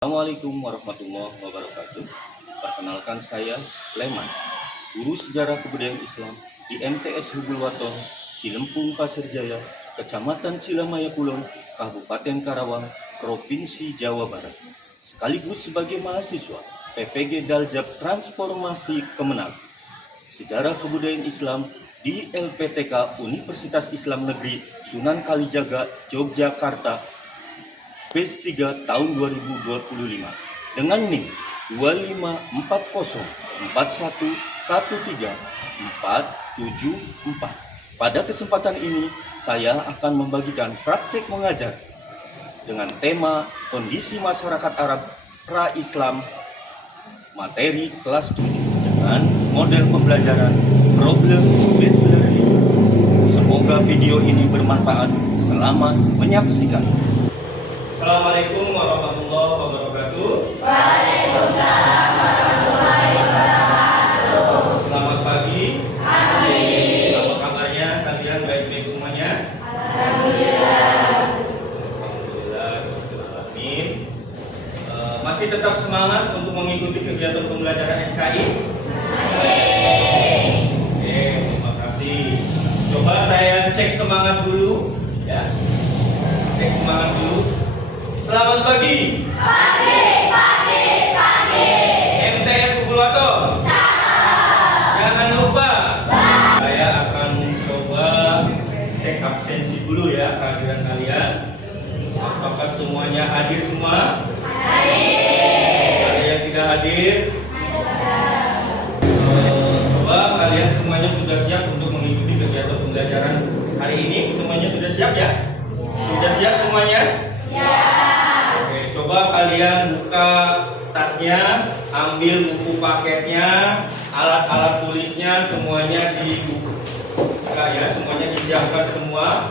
Assalamualaikum warahmatullahi wabarakatuh. Perkenalkan saya Leman, guru sejarah kebudayaan Islam di MTS Hubulwaton, Cilempung, Pasir Jaya, Kecamatan Cilamaya Kulon, Kabupaten Karawang, Provinsi Jawa Barat. Sekaligus sebagai mahasiswa PPG Daljab Transformasi Kemenang Sejarah Kebudayaan Islam di LPTK Universitas Islam Negeri Sunan Kalijaga, Yogyakarta, Batch 3 tahun 2025 dengan NIM 25401134774. Pada kesempatan ini saya akan membagikan praktik mengajar dengan tema kondisi masyarakat Arab pra-Islam materi kelas 7 dengan model pembelajaran problem based learning. Semoga video ini bermanfaat. Selamat menyaksikan. Assalamualaikum warahmatullahi wabarakatuh. Waalaikumsalam warahmatullahi wabarakatuh. Selamat pagi. Pagi. Apa kabarnya kalian, baik-baik semuanya? Alhamdulillah. Amin. Masih tetap semangat untuk mengikuti kegiatan pembelajaran SKI? Oke, terima kasih. Coba saya cek semangat dulu, ya. Cek semangat dulu. Selamat pagi. Pagi. MTS Hubulwaton. Jangan lupa. Saya akan coba cek absensi dulu ya kehadiran kalian. Apakah semuanya hadir semua? Ada yang tidak hadir? Coba kalian semuanya sudah siap untuk mengikuti kegiatan pembelajaran hari ini? Semuanya sudah siap ya? Sudah siap semuanya? Oke, coba kalian buka tasnya, ambil buku paketnya, alat-alat tulisnya semuanya dibuka ya, semuanya disiapkan semua.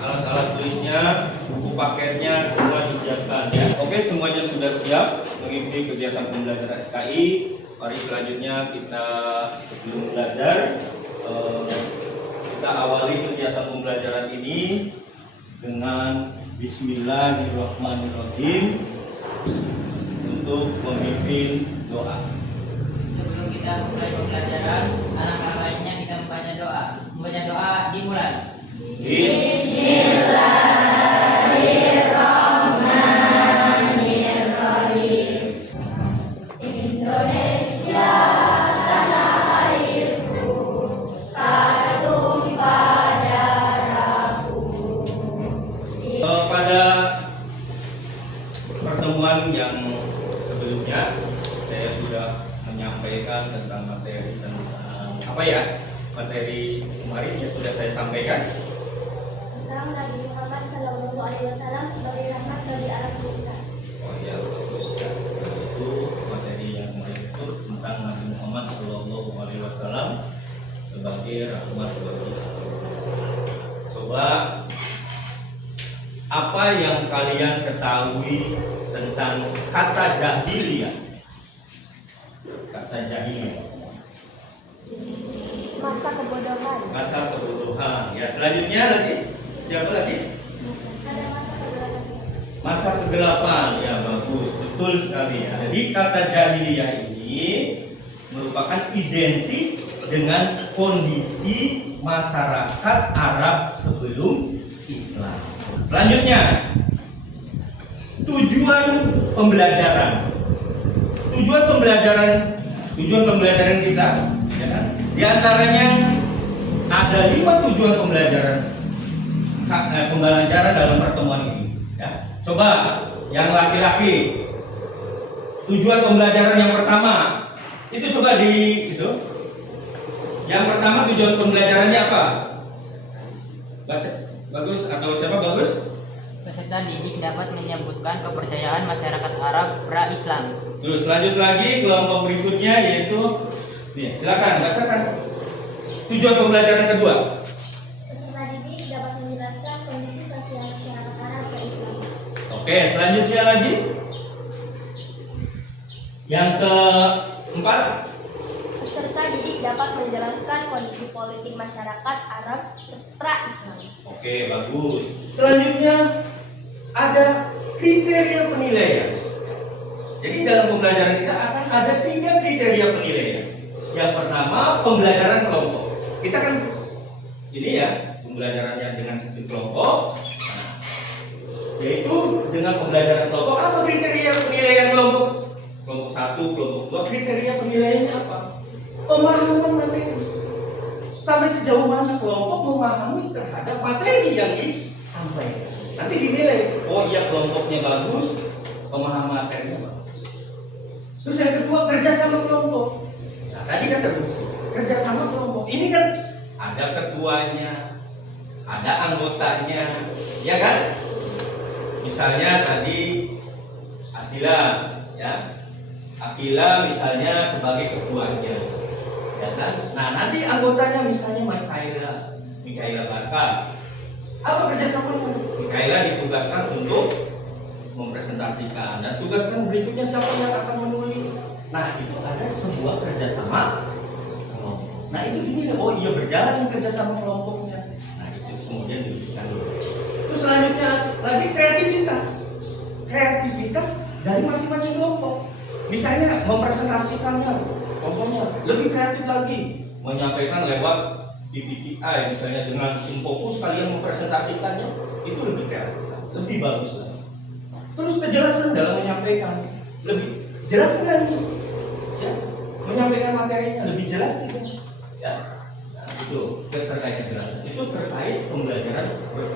Alat-alat tulisnya, buku paketnya semua disiapkan ya. Oke, semuanya sudah siap mengikuti kegiatan pembelajaran SKI. Mari selanjutnya kita sebelum belajar kita awali kegiatan pembelajaran ini dengan Bismillahirrahmanirrahim untuk memimpin doa. Sebelum kita mulai pembelajaran, alangkah baiknya kita membaca doa. Membaca doa dimulai. Bismillahirrahmanirrahim. Indonesia tanah airku, tak tumpah darahku. Pada pertemuan yang sebelumnya saya sudah menyampaikan tentang materi materi kemarin yang sudah saya sampaikan Tentang Nabi Muhammad SAW sebagai rahmat bagi alam semesta. Oh ya, bagus ya. Itu materi yang kemarin itu tentang Nabi Muhammad SAW sebagai rahmat bagi alam. Coba apa yang kalian ketahui tentang kata jahiliyah? Kata jahiliyah. Masa kebodohan. Masa kebodohan. Ya, selanjutnya lagi. Siapa lagi? Ada masa kegelapan. Masa kegelapan. Ya, bagus. Betul sekali ya. Jadi kata jahiliyah ini merupakan identik dengan kondisi masyarakat Arab sebelum Islam. Selanjutnya, tujuan pembelajaran kita, ya kan? Di antaranya ada 5 tujuan pembelajaran dalam pertemuan ini. Ya. Coba yang laki-laki, tujuan pembelajaran yang pertama itu coba Yang pertama tujuan pembelajarannya apa? Baca. Bagus atau siapa bagus? Peserta didik dapat menyebutkan kepercayaan masyarakat Arab pra-Islam. Terus lanjut lagi kelompok berikutnya yaitu silakan bacakan. Tujuan pembelajaran kedua. Peserta didik dapat menjelaskan kondisi sosial masyarakat Arab pra-Islam. Oke, selanjutnya lagi. Yang keempat. Peserta didik dapat menjelaskan kondisi politik masyarakat Arab pra-Islam. Oke, bagus. Selanjutnya ada kriteria penilaian. Jadi dalam pembelajaran kita akan ada 3 kriteria penilaian. Yang pertama, pembelajaran kelompok. Kita kan ini ya, pembelajarannya dengan satu kelompok. Nah, yaitu dengan pembelajaran kelompok, apa kriteria penilaian kelompok? Kelompok 1, kelompok 2, kriteria penilaiannya apa? Pemahaman materi. Sampai sejauh mana kelompok memahami terhadap materi yang disampaikan. Nanti dinilai, oh iya kelompoknya bagus, pemahaman materinya bagus. Terus yang kedua, kerjasama kelompok. Nah, tadi kan terbukti kerjasama kelompok. Ini kan ada ketuanya, ada anggotanya, ya kan? Misalnya tadi Asila, ya, Akila misalnya sebagai ketuanya, ya kan? Nah nanti anggotanya misalnya Mikaela Barka. Apa kerjasamanya? Mikaela ditugaskan untuk mempresentasikan dan tugaskan berikutnya siapa yang akan menulis. Nah itu ada sebuah kerjasama kelompok. Nah itu dinilai, oh iya berjalan kerjasama kelompoknya. Nah itu kemudian diberikan. Terus selanjutnya lagi kreativitas dari masing-masing kelompok. Misalnya mempresentasikannya, contohnya lebih kreatif lagi, menyampaikan lewat PPTI misalnya dengan Infokus kalian mempresentasikannya itu lebih kreatif, lebih bagus lagi. Terus kejelasan dalam menyampaikan lebih jelas lagi, ya, menyampaikan materinya lebih jelas tidak, ya. Nah, itu terkait kejelasan, itu terkait pembelajaran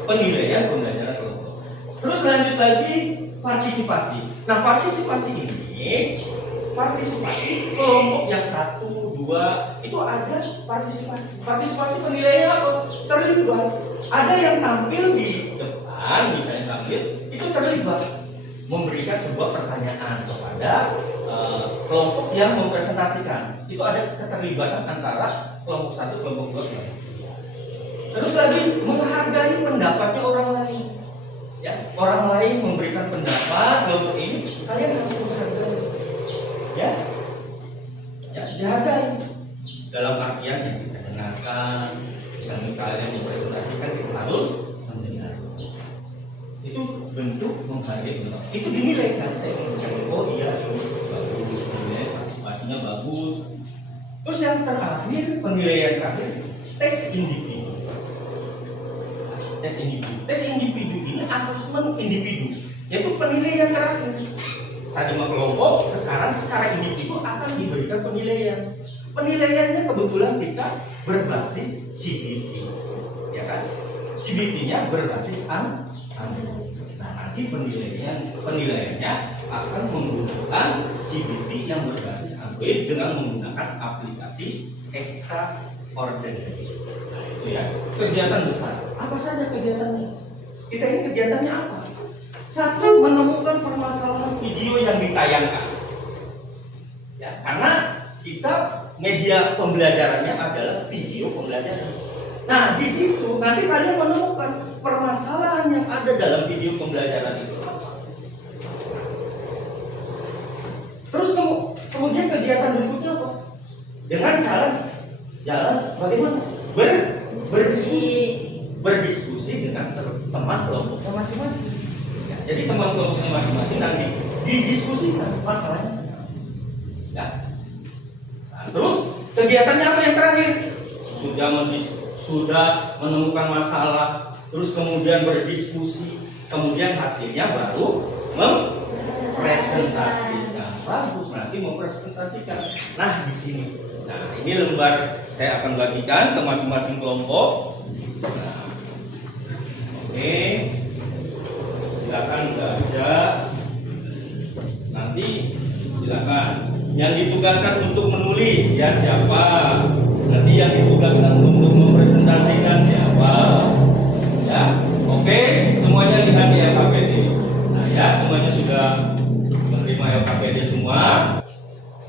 penilaian pembelajaran kelompok. Terus lanjut lagi partisipasi. Nah partisipasi ini kelompok yang 1, 2 itu ada partisipasi penilaian apa? Terlibat. Ada yang tampil di depan misalnya tampil itu terlibat memberikan sebuah pertanyaan kepada kelompok yang mempresentasikan. Itu ada keterlibatan antara kelompok 1, kelompok 2, kelompok 3. Terus lagi menghargai pendapatnya orang lain. Ya, orang lain memberikan pendapat kelompok ini, kalian harus menghargai. Ya, dihargai dalam artian yang kita dengarkan. Misalnya kalian mempresentasikan, kita harus mendengar. Itu bentuk menghargai. Itu dinilai kan, saya menghargai. Oh iya, ini bagus, dinilai partisipasinya bagus. Terus yang terakhir, penilaian terakhir, tes individu. Tes individu ini asesmen individu, yaitu penilaian terakhir. Tadi kelompok, sekarang secara individu akan diberikan penilaian. Penilaiannya kebetulan kita berbasis GBT, ya kan? GBT-nya berbasis Android. Nah nanti penilaiannya akan menggunakan GBT yang berbasis Android dengan menggunakan aplikasi Extraordinary. Nah itu ya, kegiatan besar. Apa saja kegiatannya? Kita ini kegiatannya apa? Satu, menemukan permasalahan video yang ditayangkan. Ya, karena kita media pembelajarannya adalah video pembelajaran. Nah, di situ nanti kalian menemukan permasalahan yang ada dalam video pembelajaran itu apa. Terus kemudian kegiatan berikutnya apa? Dengan jalan bagaimana? Berdiskusi dengan teman kelompoknya masing-masing. Ya, jadi teman kelompoknya masing-masing nanti didiskusikan masalahnya. Ya. Nah, terus kegiatannya apa yang terakhir? Sudah menemukan masalah, terus kemudian berdiskusi, kemudian hasilnya baru mempresentasikan. Bagus, nanti mempresentasikan. Nah, di sini. Nah, ini lembar saya akan bagikan ke masing-masing kelompok. Nah, oke, silakan baca. Nanti silakan. Yang ditugaskan untuk menulis ya siapa? Nanti yang ditugaskan untuk mempresentasikan siapa? Ya, oke. Semuanya lihat di LKPD. Nah ya, semuanya sudah menerima LKPD semua.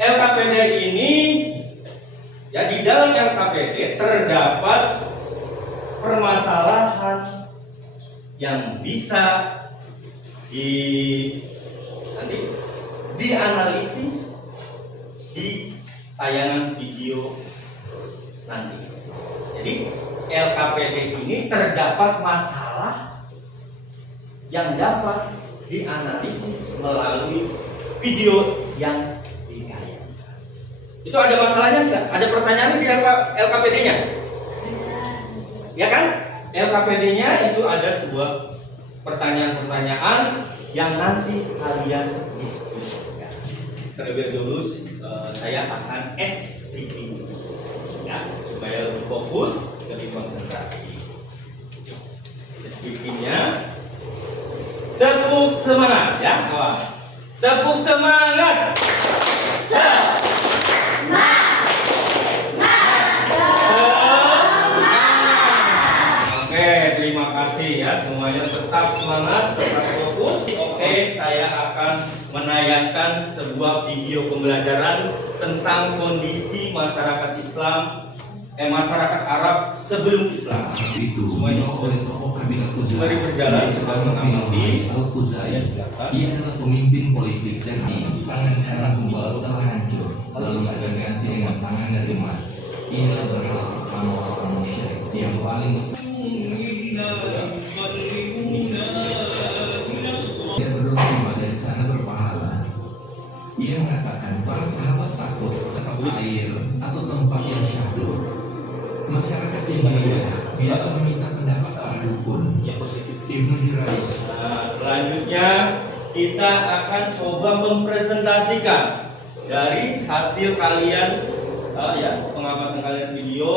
LKPD ini ya di dalam LKPD terdapat permasalahan yang bisa dianalisis di tayangan video nanti. Jadi LKPD ini terdapat masalah yang dapat dianalisis melalui video yang ditayangkan. Itu ada masalahnya enggak? Ada pertanyaan di LKPD-nya? Ya kan? LKPD-nya itu ada sebuah pertanyaan-pertanyaan yang nanti kalian diskusikan. Terlebih dahulu saya akan STP ya, supaya lebih fokus, lebih konsentrasi. STP-nya tepuk semangat ya, kawan. Tepuk semangat. Oke, terima kasih ya, semuanya tetap semangat, tetap fokus. Oke, saya akan menayangkan sebuah video pembelajaran tentang kondisi masyarakat Islam, masyarakat Arab sebelum Islam. Itu oleh tokoh kabinet Mari berjalan kita mengamati. Al-Khuzai. Ia adalah pemimpin politik dan tangan kanan kembali telah hancur, lalu berganti dengan tangan dari emas. Inilah berhala pertama orang musyrik yang paling besar. Dia berdoa dari sana berpahala. Ia mengatakan para sahabat takut tempat air atau tempat yang syahdu. Masyarakat jahiliyah biasa meminta pendapat para dukun. Ibnu Jurais. Nah, selanjutnya kita akan coba mempresentasikan dari hasil kalian ya, pengamatan kalian video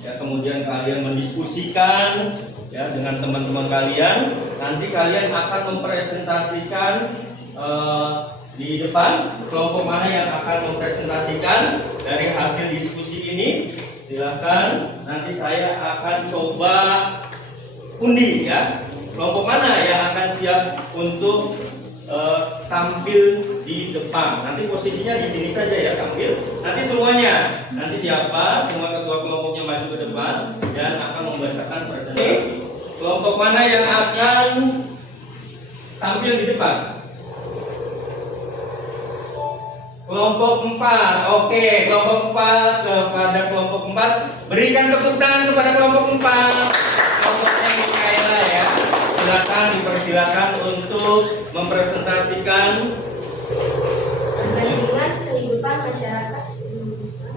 ya, kemudian kalian mendiskusikan ya dengan teman-teman kalian. Nanti kalian akan mempresentasikan di depan kelompok mana yang akan mempresentasikan dari hasil diskusi ini. Silakan, nanti saya akan coba undi ya, kelompok mana yang akan siap untuk tampil di depan. Nanti posisinya di sini saja ya tampil. Nanti semuanya, nanti siapa semua ketua kelompoknya maju ke depan dan akan membacakan presentasi. Kelompok mana yang akan tampil di depan? Kelompok 4, oke, kelompok 4 kepada kelompok 4, berikan tepuk tangan kepada kelompok 4. Kelompoknya Mikaela ya, silakan dipersilakan untuk mempresentasikan Perbandingan kehidupan masyarakat sebelum Islam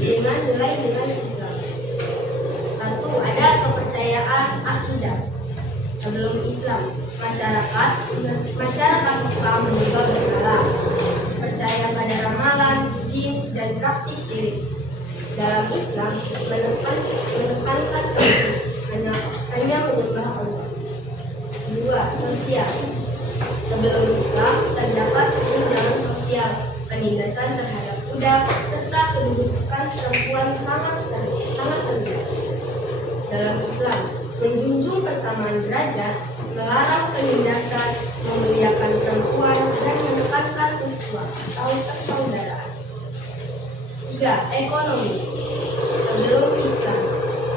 dengan nilai-nilai Islam. Satu, ada kepercayaan akidah. Sebelum Islam, masyarakat Mekah menyembah berhala, percaya pada ramalan, jin, dan praktik syirik. Dalam Islam, menekankan hanya menyembah Allah. 2. Sosial. Sebelum Islam, terdapat kesenjangan sosial, penindasan terhadap budak, serta kedudukan perempuan sangat rendah. Dalam Islam, menjunjung persamaan derajat, melarang penindasan, memuliakan perempuan, dan menekankan ukhuwah atau persaudaraan. 3. Ekonomi. Sebelum Islam,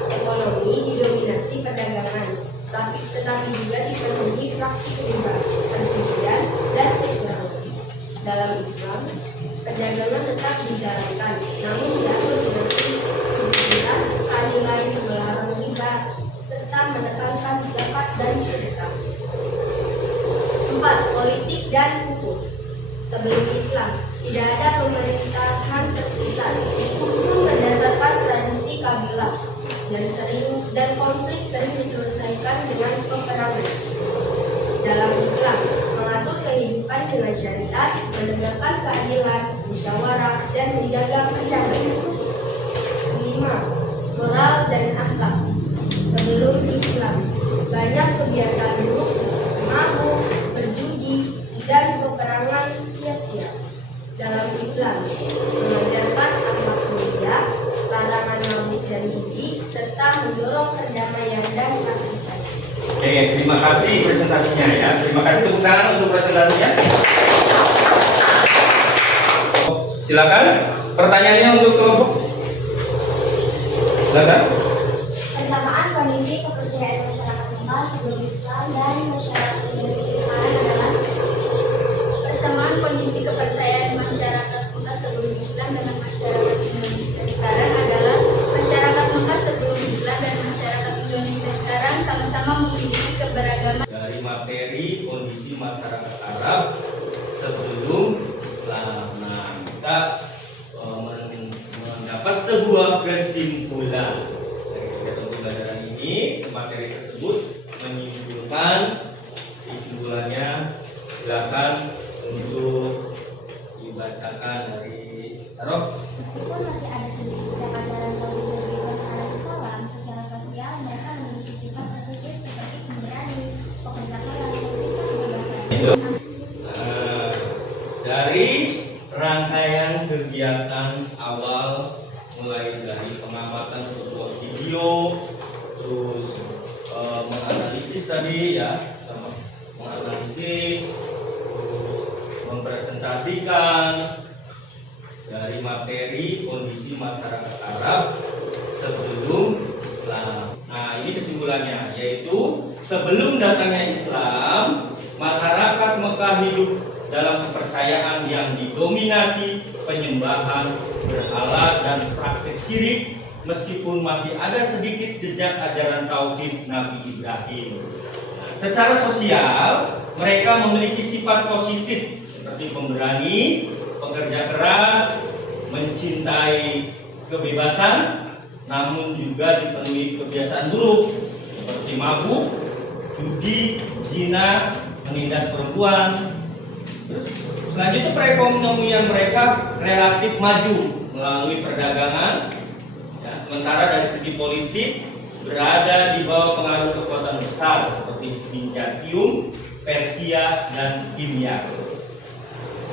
ekonomi didominasi perdagangan, tetapi juga dipenuhi praktik riba, perjudian, dan teknologi. Dalam Islam, perdagangan tetap dijalankan, namun diatur dengan kejujuran, keadilan, melarang riba, serta menekankan zakat dan sedekah. 4. Politik dan hukum. Sebelum Islam, tidak ada pemerintahan terpisah. Hukum berdasarkan tradisi kabilah dan konflik sering diselesaikan dengan peperangan. Dalam Islam, mengatur kehidupan dengan syariat, menegakkan keadilan, musyawarah, dan menjaga perdamaian. 5. Moral dan akhlak. Sebelum Islam, banyak kebiasaan buruk seperti mabuk, berjudi, dan peperangan sia-sia. Dalam Islam, mengajarkan akhlak mulia, larangan mabuk dan judi, serta mendorong perdamaian dan kasih sayang. Oke, terima kasih presentasinya ya. Terima kasih, tepuk tangan untuk presentasinya. Silakan. Pertanyaannya untuk kelompok. Silakan. Persamaan kondisi kepercayaan masyarakat Mekah sebelum Islam dan masyarakat Indonesia sekarang adalah persamaan kondisi kepercayaan masyarakat Mekah sebelum Islam dengan masyarakat Indonesia sekarang adalah masyarakat Mekah sebelum Islam dan masyarakat Indonesia sekarang sama-sama memiliki keberagaman Dari materi kondisi masyarakat Arab sebelum Islam. Nah, kita mendapat sebuah kesimpulan dari kegiatan pembelajaran ini. Materi tersebut menyimpulkan kesimpulannya. Silakan untuk dibacakan dari Taruh. Meskipun masih ada sedikit ajaran tauhid yang anak Islam, secara sosial mereka memiliki sifat positif seperti pemberani, pekerjaan, kebebasan. Dari rangkaian kegiatan awal, mulai dari pengamatan sebuah video, terus menganalisis tadi ya, menganalisis, mempresentasikan dari materi kondisi masyarakat Arab sebelum Islam. Nah, ini kesimpulannya, yaitu sebelum datangnya Islam, masyarakat Mekah hidup dalam kepercayaan yang didominasi penyembahan berhala dan praktik syirik, meskipun masih ada sedikit jejak ajaran tauhid Nabi Ibrahim. Nah, secara sosial, mereka memiliki sifat positif seperti pemberani, pekerja keras, mencintai kebebasan, namun juga dipenuhi kebiasaan buruk seperti mabuk, judi, zina, menindas perempuan. Terus selanjutnya perekonomian mereka relatif maju melalui perdagangan, ya, sementara dari segi politik berada di bawah pengaruh kekuatan besar seperti Bizantium, Persia, dan Himyar.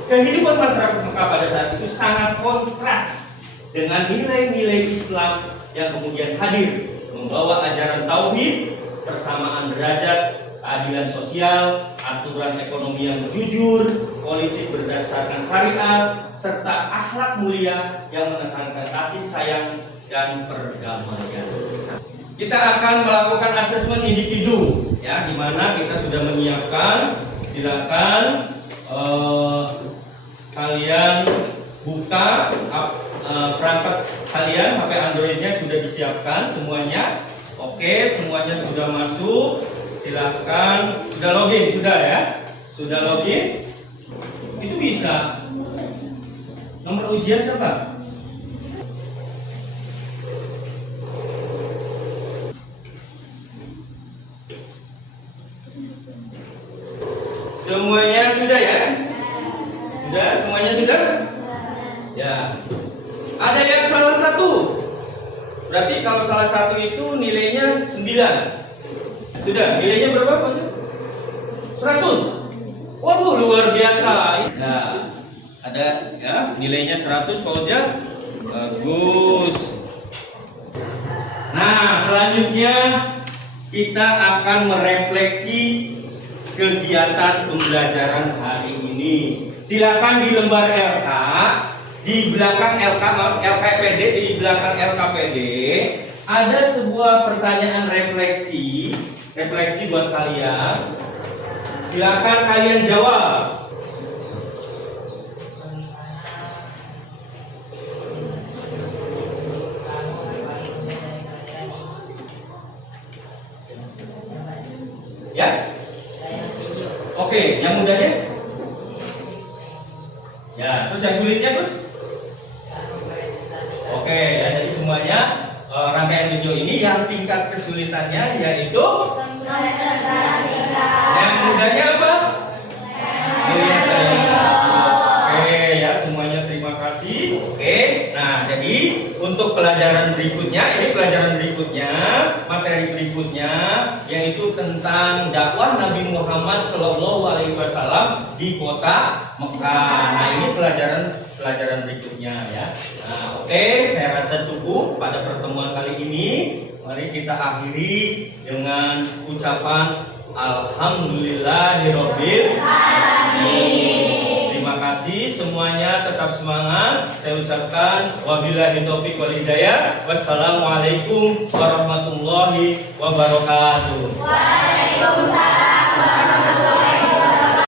Kehidupan masyarakat Mekah pada saat itu sangat kontras dengan nilai-nilai Islam yang kemudian hadir, membawa ajaran tauhid, persamaan derajat, keadilan sosial, aturan ekonomi yang jujur, politik berdasarkan syariat, serta akhlak mulia yang menekankan kasih sayang dan perdamaian. Kita akan melakukan asesmen individu, ya, di mana kita sudah menyiapkan. Silakan kalian buka perangkat kalian, HP Androidnya sudah disiapkan semuanya. Oke, semuanya sudah masuk. Silakan, sudah login, sudah ya? Sudah login? Itu bisa. Nomor ujian siapa? Semuanya sudah ya? Sudah, semuanya sudah? Ya. Ada yang salah satu. Berarti kalau salah satu itu nilainya 9. Sudah, nilainya berapa Pak? 100. Waduh, luar biasa. Nah, ada ya, nilainya 100 Pak Ojak. Bagus. Nah, selanjutnya kita akan merefleksi kegiatan pembelajaran hari ini. Silakan di lembar LK, di belakang LKPD, di belakang LKPD ada sebuah pertanyaan refleksi buat kalian. Silakan kalian jawab. Ya? Oke, yang mudahnya? Ya, terus yang sulitnya terus? Oke, ya, jadi semuanya rangkaian video ini yang tingkat kesulitannya yaitu yang mudahnya apa? Oke, ya, semuanya terima kasih. Oke, nah jadi untuk pelajaran berikutnya, ini pelajaran berikutnya, materi berikutnya yaitu tentang dakwah Nabi Muhammad SAW di kota Mekah. Nah, ini pelajaran berikutnya ya. Nah, oke, saya rasa cukup pada pertemuan kali ini. Mari kita akhiri dengan ucapan Alhamdulillahirabbil alamin. Terima kasih semuanya, tetap semangat. Saya ucapkan wabillahi taufiq wal hidayah. Wassalamualaikum warahmatullahi wabarakatuh. Waalaikumsalam.